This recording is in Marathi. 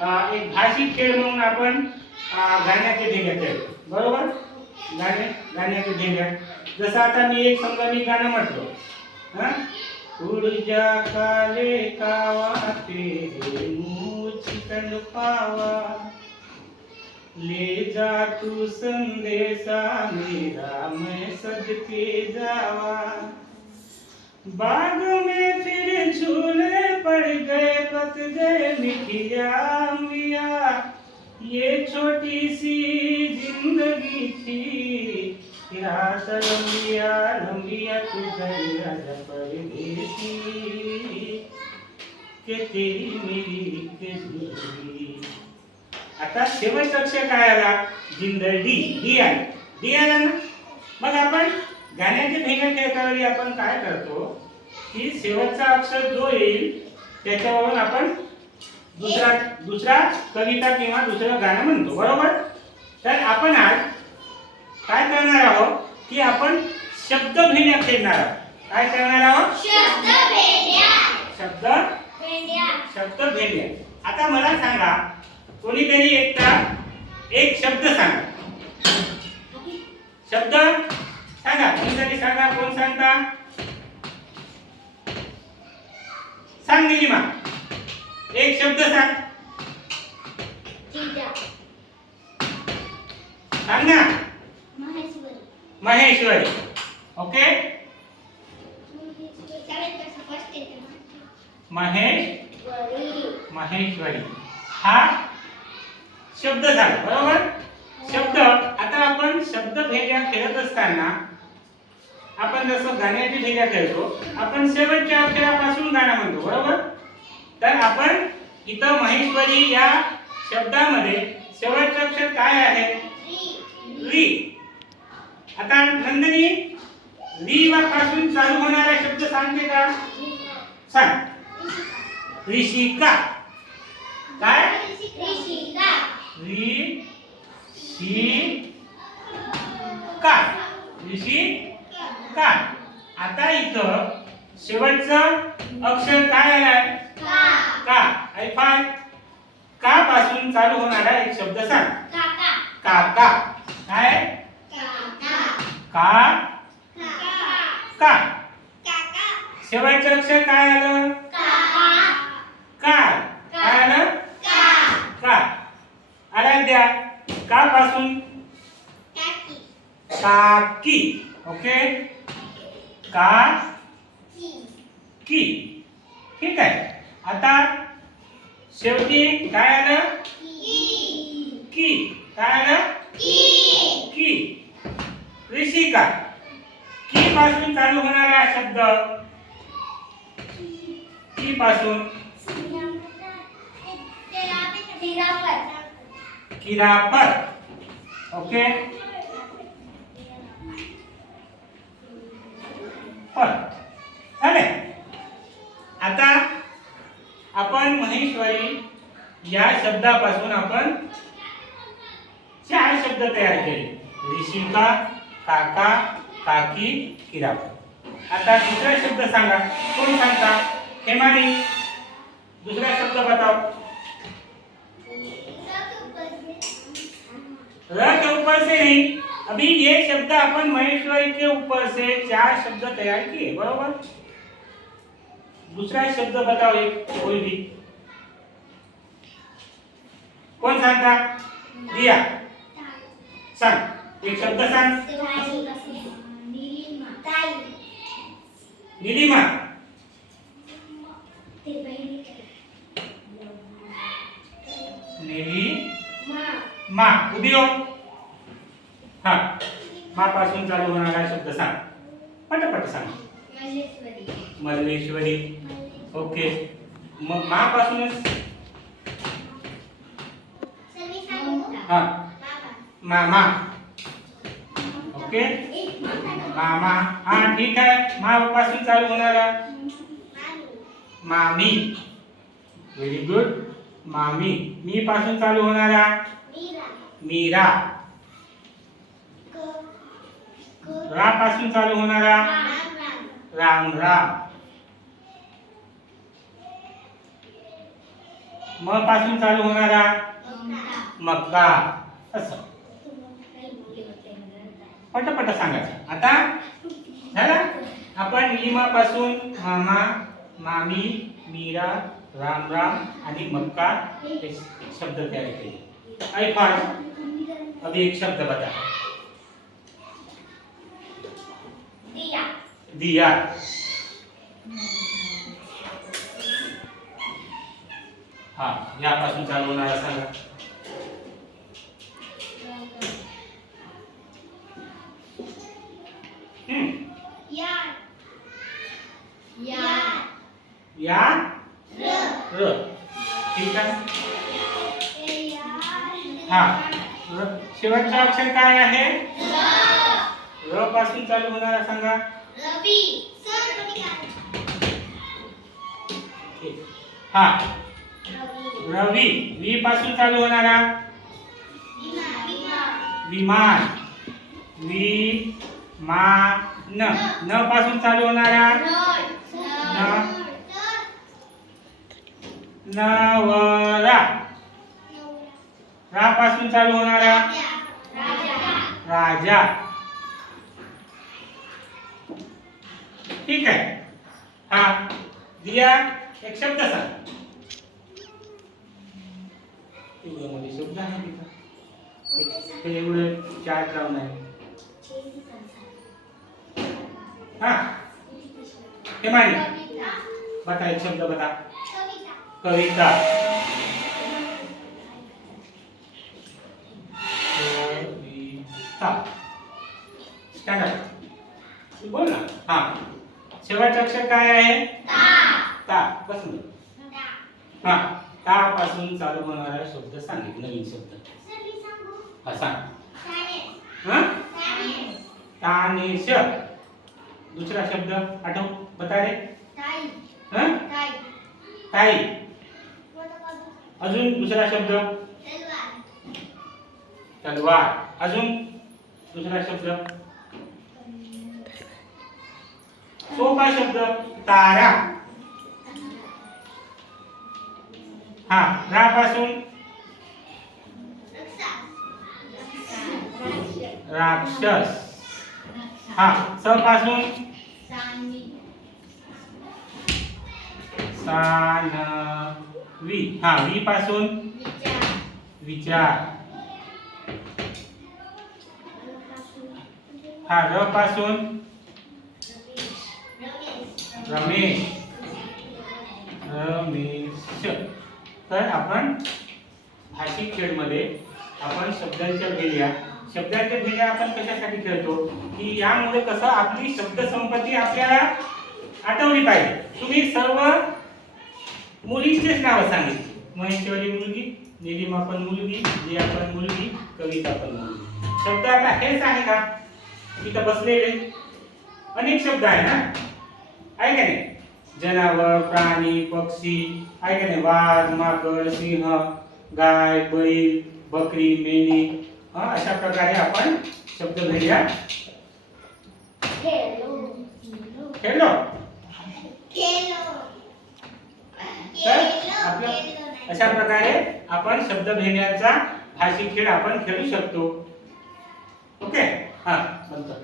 एक भाषिक खेळ म्हणून आपण गाण्याचे ढेंगे खेळतो, बरोबर? गाण्याचे ढेंगे. जसं आता मी एक समजा मी गाणं म्हटलो, हा, उड़ जा काले कावा तेरे मुँह चिकन पावा, ले जा तू संदेशा मेरा मैं सदके जावा, बाग में फिर झूले पड़ गए पक गए मिठिया मिया, ये छोटी सी जिंदगी थी रात लंबिया लंबिया तुझे राजा परदेसी के तेरी मेरी के जिंदगी. आता शेवटचा अक्षर काय आला? जिंदगी. डी आला. डी आला ना. मग आपण गाण्याचे ढेंगे खेळताना आपण काय करतो की शेवटचा अक्षर जो येईल त्याच्यावरून आपण दुसरा कविता किंवा दुसरं गाणं म्हणतो, बरोबर? तर आपण आज काय करणार आहोत की आपण शब्द भेंड्या खेळणार आहोत. काय करणार आहोत? शब्द भेंड्या. आता मला सांगा, कोणीतरी एक शब्द सांगा. शब्द सांगा. कोणीतरी सांगा. कोण सांगता? सांग निलिमा. एक शब्द सांग. सांग ना. महेश्वरी. ओके. महेश्वरी हा शब्द झाला, बरोबर? शब्द. आता आपण शब्द भेंड्या खेळत असताना आपण जसं गाण्याची ढेंग्या खेळतो, आपण शेवटच्या अक्षरापासून गाणं म्हणतो, बरोबर? तर आपण इथं महेश्वरी या शब्दामध्ये शेवटचं अक्षर काय आहे? री. आता नंदिनी, री पासून चालू होणारा शब्द सांगते का? सांग. ऋषिका. काय? ऋषिका. ऋषिका. आता इथं शेवटचं अक्षर काय आहे? का. ऐकाय. का पासून चालू होणारा एक शब्द सांग. काका. काय? का. शेवटचं अक्षर काय आलं? काय. काय आलं? का. आराध्या, का पासून? काकी. ओके. का की. ठीक आहे. आता शेवटी काय आलं? की. काय आलं? की. ऋषिका. की पासून चालू होणारा शब्द. की पासून. किरापत. ओके. झाले. आता आपण महेश्वरी या शब्दापासून आपण 4 शब्द तयार केले. ऋषिका, काका, काकी, किरापत. आता दुसरा शब्द सांगा. कोण सांगता? हेमाली, दूसरा शब्द बताओ. र के ऊपर से नहीं, अभी ये शब्द अपन महेश्वरी के ऊपर से 4 शब्द तैयार किए, बरोबर? दूसरा शब्द बताओ एक, कोई भी. कौन सांगता? दिया. सांग. एक शब्द सांग. नीलिमा. मा. उभी हो. हा. मा पासून चालू होणारा शब्द सांग. पटापट सांग. मल्लेश्वरी. ओके. मग मा पासूनच. हा. मामा. ओके. मामा. हा ठीक आहे. मा पासून चालू होणारा. मामी. Very good. मामी. मी पासून चालू होणारा. मीरा. रा पासून चालू होणारा. राम राम. म पासून चालू होणारा मक्का. असं पटापट सांगायचं. आता झाला. आपण लिमा पासून मामा, मामी, मीरा, राम राम आणि मक्का हे शब्द तयार केले. आइफान अभी एक शब्द बता. दिया. दिया. हा यापासून चालू होणारा सांगा. या र. ठीक आहे. हा शेवटचा अक्षर काय आहे? र पासून चालू होणारा सांगा. रवी. हा रवी. वी पासून चालू होणारा विमान. विमान. न पासून चालू होणारा नवरा. रा पासून चालू होणारा राजा. ठीक आहे. हा दिया एक शब्द सांग. मध्ये शब्द आहे तिथं एवढं चार्ट लावून आहे. हा हे माहिती बता. एक शब्द बता. कविता. कविता. स्टँडर्ड बोल ना. हा शेवटचं अक्षर काय आहे? ता. बस. हा ता पासून चालू होणारा शब्द सांगित. नवीन शब्द. हा सांग. हा तानेश. दुसरा शब्द आठव. बता रे. हा ताई. अजून दुसरा शब्द तलवार. अजून दुसरा शब्द सोपा शब्द तारा. हा रा पासून राक्षस. हा स पासून सानवी. हा वी पासून विचार. हा र पासून रमेश. रमेश. तर आपण भाषिक खेळ मध्ये आपण शब्दांच्या भेल्या आपण कशासाठी खेळतो की यामुळे कसं आपली शब्द संपत्ती आपल्याला आठवली पाहिजे. तुम्ही सर्व मुलींचेच नाव सांगितली. महेश्वरी मुलगी, निलिमा पण मुलगी, जिया पण मुलगी, कविता पण मुलगी. शब्द आता हेच आहे का? इथं बसलेले अनेक शब्द आहे ना, आहे का नाही? जनावर, प्राणी, पक्षी, आहे का नाही? वाघ, माकड, सिंह, गाय, बैल, बकरी, मेंढी, अशा प्रकारे आपण शब्द भेटूया. खेळलो. तर आपलं अशा प्रकारे आपण शब्द भेटण्याचा भाषिक खेळ आपण खेळू शकतो. ओके. हा म्हणतो.